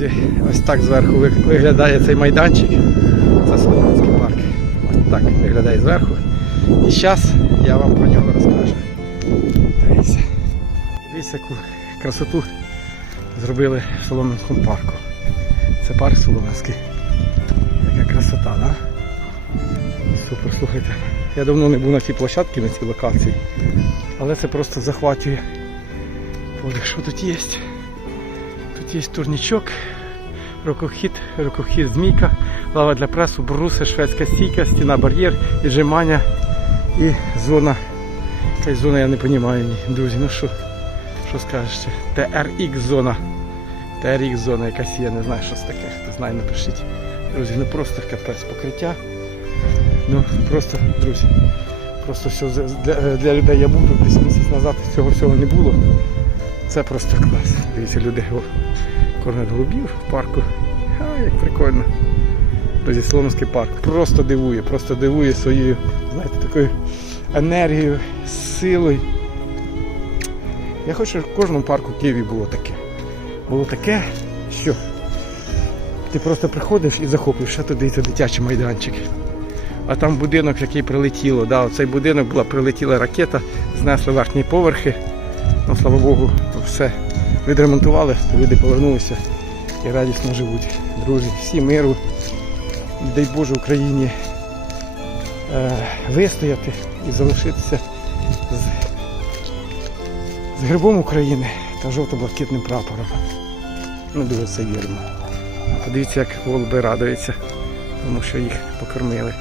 Друзі, ось так зверху виглядає цей майданчик. Це Солом'янський парк. Ось так виглядає зверху. І зараз я вам про нього розкажу. Дивіться. Дивіться, яку красоту зробили в Солом'янському парку. Це парк Солом'янський. Яка красота, да? Супер, слухайте. Я давно не був на цій площадці, на цій локації. Але це просто захвачує. Боже, що тут є? Є турнічок, рукохід, рукохід змійка, лава для пресу, бруси, шведська стійка, стіна бар'єр, віджимання і зона. Якась зона я не розумію, друзі, ну що, що скажете? TRX зона. TRX зона якась є, не знаю, що це таке, хто знає, напишіть. Друзі, ну просто капець покриття. Ну просто, друзі, просто все для, для людей я був тут десь місяць назад, цього всього не було. Це просто клас. Дивіться, люди кормять голубів в парку. А, як прикольно. Друзі, парк просто дивує, просто дивує своєю, знаєте, такою енергією, силою. Я хочу, щоб в кожному парку в Києві було таке. Було таке, що ти просто приходиш і захоплюєш, а туди це дитячий майданчик. А там будинок, який прилетіло. Да, оцей будинок була прилетіла ракета, знесли верхні поверхи. Ну, слава Богу, все відремонтували, люди повернулися і радісно живуть. Друзі, всі миру, дай Боже Україні е, вистояти і залишитися з, з гербом України та жовто-блакитним прапором. Ну, дуже це вірно. Подивіться, як голуби радуються, тому що їх покормили.